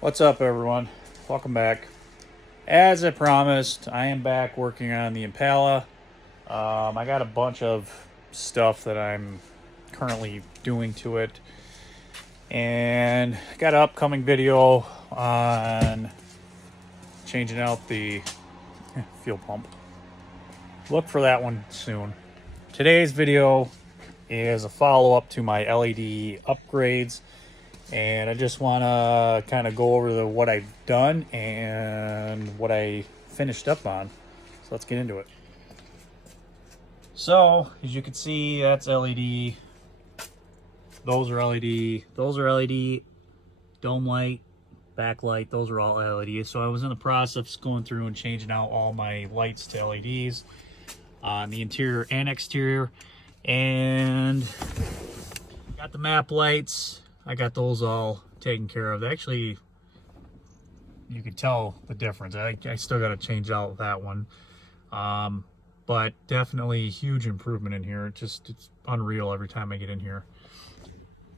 What's up, everyone? Welcome back. As I promised, I am back working on the Impala. I got a bunch of stuff that I'm currently doing to it, and got an upcoming video on changing out the fuel pump. Look for that one soon. Today's video is a follow-up to my LED upgrades, and I just want to kind of go over what I've done and what I finished up on. So let's get into it. So as you can see, that's LED. Those are LED. Those are LED. Dome light, backlight. Those are all LED. So I was in the process going through and changing out all my lights to LEDs on the interior and exterior, and got the map lights. I got those all taken care of. Actually, you can tell the difference. I still got to change out that one. But definitely huge improvement in here. It's unreal every time I get in here.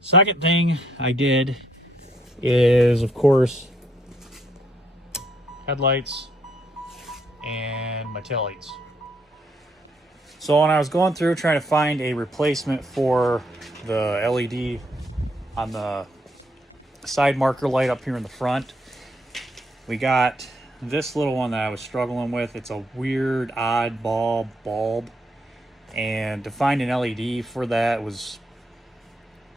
Second thing I did is, of course, headlights and my taillights. So when I was going through trying to find a replacement for the LED on the side marker light up here in the front, we got this little one that I was struggling with. It's a weird oddball bulb, and to find an LED for that was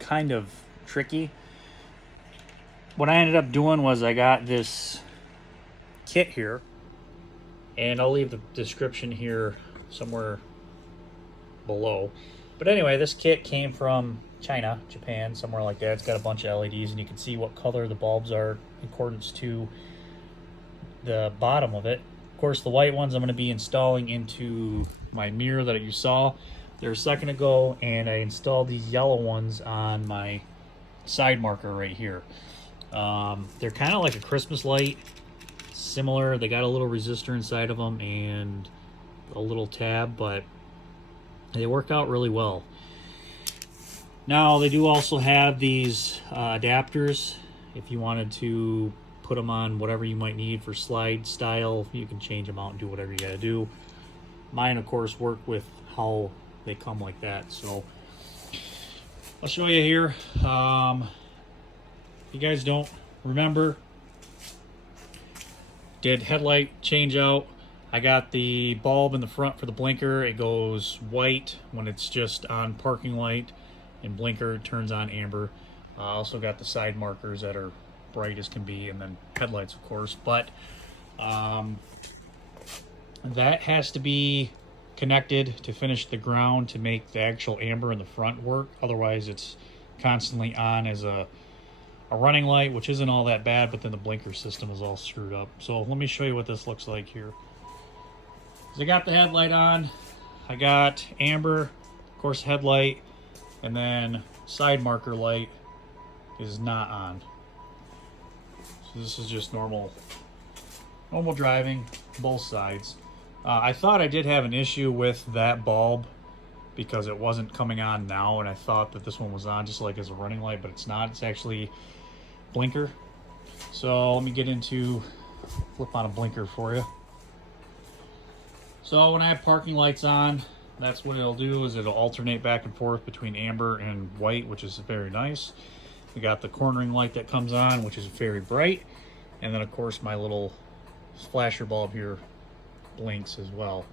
kind of tricky. What I ended up doing was I got this kit here, and I'll leave the description here somewhere below. But anyway, this kit came from China, Japan, somewhere like that. It's got a bunch of LEDs, and you can see what color the bulbs are in accordance to the bottom of it. Of course, the white ones I'm going to be installing into my mirror that you saw there a second ago, and I installed these yellow ones on my side marker right here. They're kind of like a Christmas light, similar. They got a little resistor inside of them and a little tab, but they work out really well. Now, they do also have these adapters. If you wanted to put them on whatever you might need for slide style, you can change them out and do whatever you gotta do. Mine, of course, work with how they come like that. So I'll show you here. If you guys don't remember, did headlight change out. I got the bulb in the front for the blinker. It goes white when it's just on parking light, and blinker turns on amber. I also got the side markers that are bright as can be, and then headlights, of course. But that has to be connected to finish the ground to make the actual amber in the front work. Otherwise, it's constantly on as a running light, which isn't all that bad, but then the blinker system is all screwed up. So let me show you what this looks like here. So I got the headlight on, I got amber, of course headlight, and then side marker light is not on. So this is just normal driving, both sides. I thought I did have an issue with that bulb because it wasn't coming on now, and I thought that this one was on just like as a running light, but it's not. It's actually blinker. So let me get into flip on a blinker for you. So when I have parking lights on, that's what it'll do, is it'll alternate back and forth between amber and white, which is very nice. We got the cornering light that comes on, which is very bright. And then of course my little flasher bulb here blinks as well.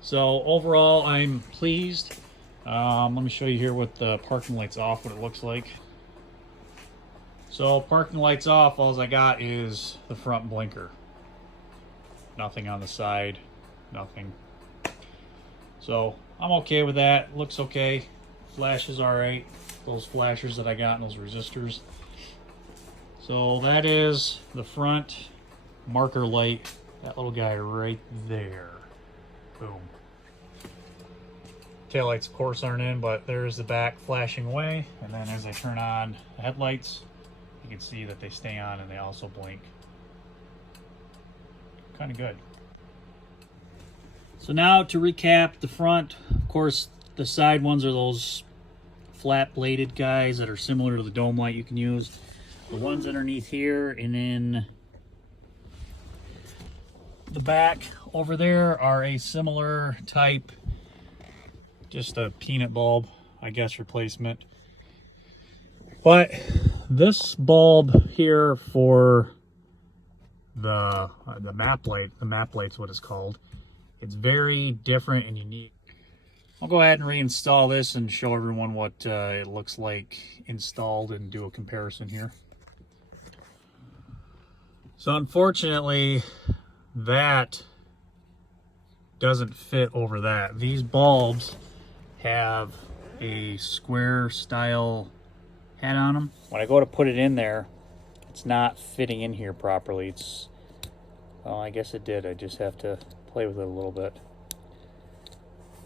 So overall, I'm pleased. Let me show you here with the parking lights off, what it looks like. So parking lights off, all I got is the front blinker. Nothing on the side. Nothing. So I'm okay with that. Looks okay. Flash is all right. Those flashers that I got and those resistors. So that is the front marker light. That little guy right there. Boom. Taillights, of course, aren't in, but there's the back flashing away. And then as I turn on the headlights, you can see that they stay on and they also blink. Kind of good. So now to recap the front, of course, the side ones are those flat bladed guys that are similar to the dome light you can use. The ones underneath here and in the back over there are a similar type, just a peanut bulb, I guess, replacement. But this bulb here for the map light, the map light's what it's called. It's very different and unique. I'll go ahead and reinstall this and show everyone what it looks like installed and do a comparison here. So unfortunately, that doesn't fit over that. These bulbs have a square style head on them. When I go to put it in there, it's not fitting in here properly. It's, well, I guess it did. I just have to play with it a little bit.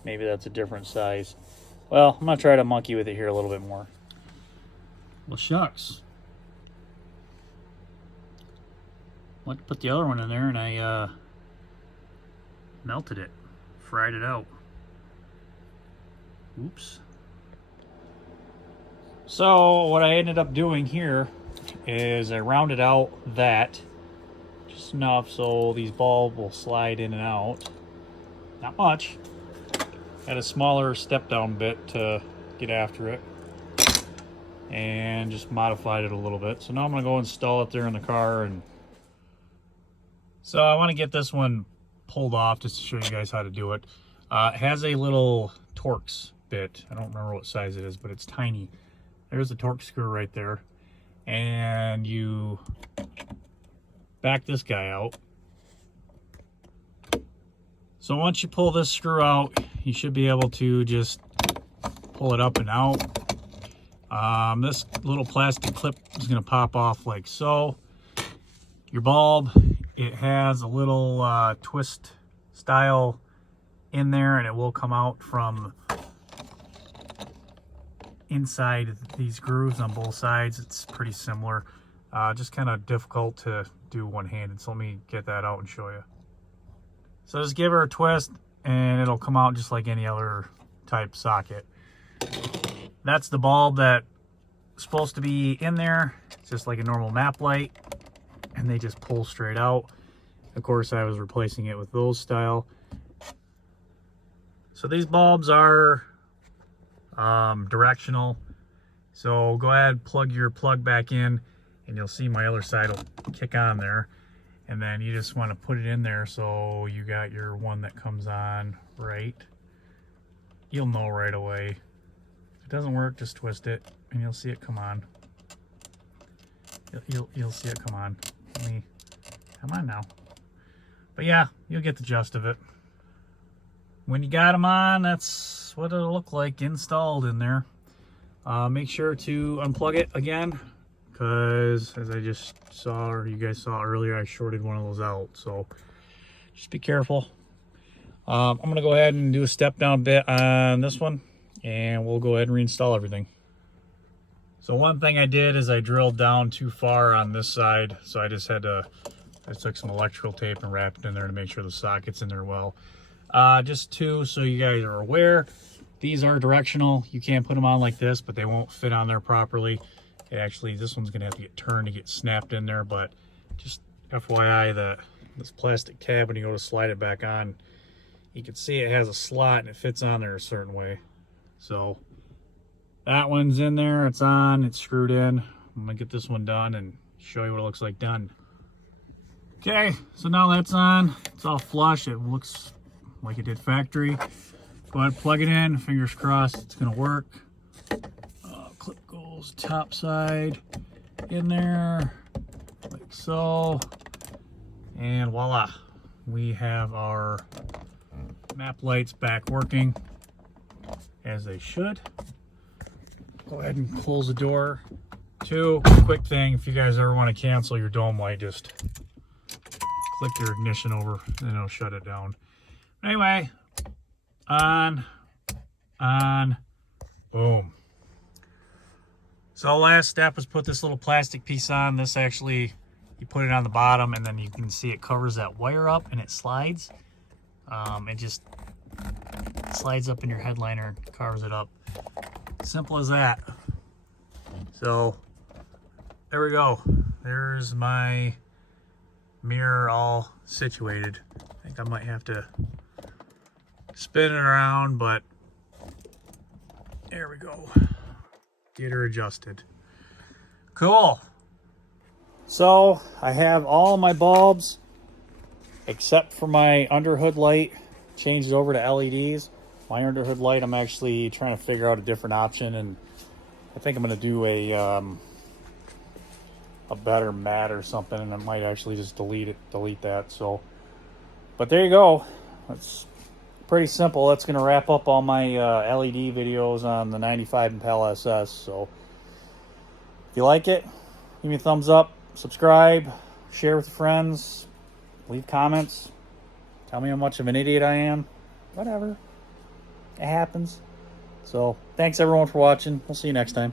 Maybe that's a different size. Well, I'm gonna try to monkey with it here a little bit more. Well, shucks. Went to put the other one in there and I melted it, fried it out. Oops. So what I ended up doing here is I rounded out that just enough so these bulbs will slide in and out. Not much. Had a smaller step down bit to get after it and just modified it a little bit. So now I'm gonna go install it there in the car. And so I want to get this one pulled off just to show you guys how to do it. It has a little Torx bit. I don't remember what size it is, but it's tiny. There's the Torx screw right there. And you back this guy out. So once you pull this screw out, you should be able to just pull it up and out. This little plastic clip is going to pop off like so. Your bulb, it has a little twist style in there, and it will come out from inside these grooves on both sides. It's pretty similar, just kind of difficult to do one-handed. So let me get that out and show you. So just give her a twist and it'll come out just like any other type socket. That's the bulb that's supposed to be in there. It's just like a normal map light, and they just pull straight out. Of course, I was replacing it with those style. So these bulbs are directional. So go ahead, plug your plug back in, and you'll see my other side will kick on there. And then you just want to put it in there so you got your one that comes on right. You'll know right away. If it doesn't work, just twist it and you'll see it come on. You'll see it come on. Come on now. But yeah, you'll get the gist of it. When you got them on, that's what it'll look like installed in there. Make sure to unplug it again, because as I just saw, or you guys saw earlier, I shorted one of those out. So just be careful. I'm going to go ahead and do a step down bit on this one, and we'll go ahead and reinstall everything. So one thing I did is I drilled down too far on this side. So I just had to, I took some electrical tape and wrapped it in there to make sure the socket's in there well. Just two, so you guys are aware, these are directional. You can't put them on like this, but they won't fit on there properly. Actually, this one's gonna have to get turned to get snapped in there, but just FYI that this plastic tab, when you go to slide it back on, you can see it has a slot and it fits on there a certain way. So that one's in there, it's on, it's screwed in. I'm gonna get this one done and show you what it looks like done. Okay, so now that's on, it's all flush, it looks like it did factory. Go ahead, plug it in, fingers crossed it's gonna work. Clip goes top side in there, like so, and voila, we have our map lights back working as they should. Go ahead and close the door. Two, quick thing, if you guys ever want to cancel your dome light, just click your ignition over and it'll shut it down. Anyway, on, boom. So last step is put this little plastic piece on. This actually, you put it on the bottom and then you can see it covers that wire up and it slides. It just slides up in your headliner, covers it up. Simple as that. So there we go. There's my mirror all situated. I think I might have to spin it around, but there we go. Get her adjusted. Cool. So I have all my bulbs except for my underhood light changed over to LEDs. My underhood light, I'm actually trying to figure out a different option, and I think I'm going to do a better mat or something, and I might actually just delete that. So, but there you go. It's pretty simple. That's going to wrap up all my LED videos on the 95 Impala SS. So if you like it, give me a thumbs up, subscribe, share with your friends, leave comments, tell me how much of an idiot I am. Whatever. It happens. So thanks everyone for watching. We'll see you next time.